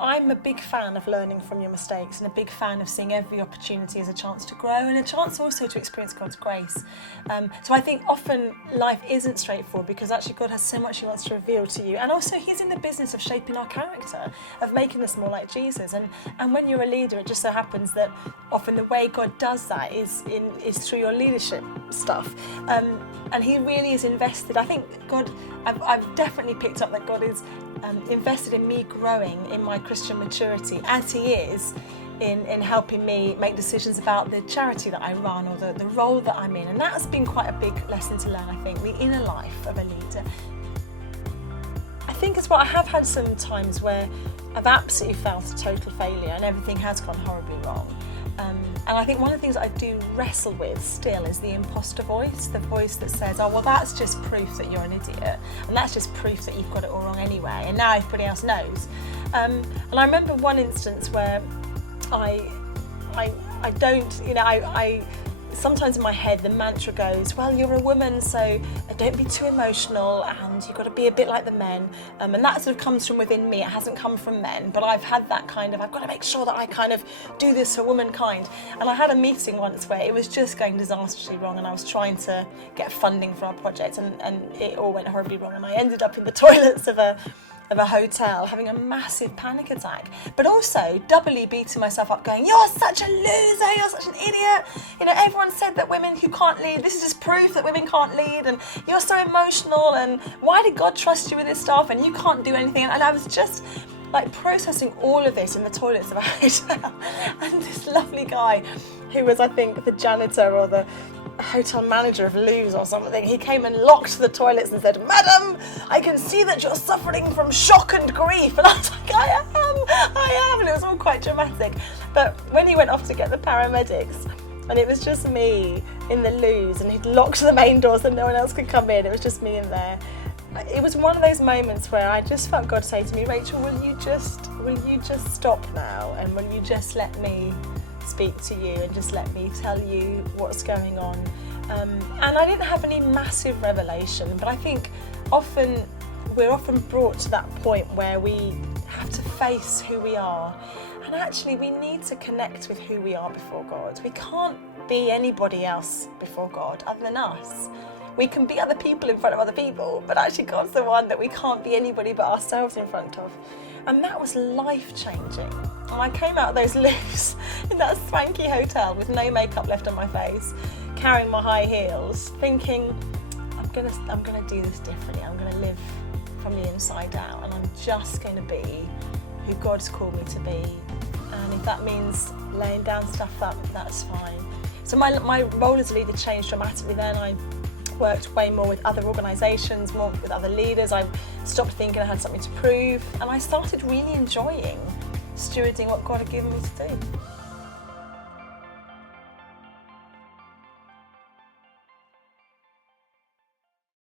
I'm a big fan of learning from your mistakes and a big fan of seeing every opportunity as a chance to grow and a chance also to experience God's grace. So I think often life isn't straightforward because actually God has so much he wants to reveal to you, and also he's in the business of shaping our character, of making us more like Jesus. And when you're a leader, it just so happens that often the way God does that is through your leadership stuff. And he really is invested. I think God, I've definitely picked up that God is invested in me growing in my Christian maturity, as he is in helping me make decisions about the charity that I run or the role that I'm in. And that has been quite a big lesson to learn, I think, the inner life of a leader. I think as well, I have had some times where I've absolutely felt a total failure and everything has gone horribly wrong. And I think one of the things that I do wrestle with still is the imposter voice, the voice that says, oh, well, that's just proof that you're an idiot. And that's just proof that you've got it all wrong anyway. And now everybody else knows. And I remember one instance where I don't, you know, I sometimes in my head the mantra goes, well, you're a woman, so don't be too emotional and you've got to be a bit like the men. And that sort of comes from within me. It hasn't come from men, but I've had that kind of, I've got to make sure that I kind of do this for womankind. And I had a meeting once where it was just going disastrously wrong and I was trying to get funding for our project and it all went horribly wrong. And I ended up in the toilets of a hotel having a massive panic attack, but also doubly beating myself up going, you're such a loser, you're such an idiot, you know, everyone said that women who can't lead, this is just proof that women can't lead, and you're so emotional, and why did God trust you with this stuff, and you can't do anything. And I was just like processing all of this in the toilets of a hotel, and this lovely guy who was, I think, the janitor or the hotel manager of Lose or something, he came and locked the toilets and said, Madam, I can see that you're suffering from shock and grief. And I was like, I am, and it was all quite dramatic. But when he went off to get the paramedics, and it was just me in the Lose, and he'd locked the main door so no one else could come in, it was just me in there. It was one of those moments where I just felt God say to me, Rachel, will you just stop now, and will you just let me speak to you and just let me tell you what's going on. And I didn't have any massive revelation, but I think we're often brought to that point where we have to face who we are, and actually we need to connect with who we are before God. We can't be anybody else before God other than us. We can be other people in front of other people, but actually God's the one that we can't be anybody but ourselves in front of. And that was life-changing. And I came out of those loops in that swanky hotel with no makeup left on my face, carrying my high heels, thinking, I'm gonna do this differently. I'm gonna live from the inside out, and I'm just gonna be who God's called me to be. And if that means laying down stuff, that's fine. So my role as a leader changed dramatically then. I worked way more with other organisations, more with other leaders. I stopped thinking I had something to prove, and I started really enjoying stewarding what God had given me to do.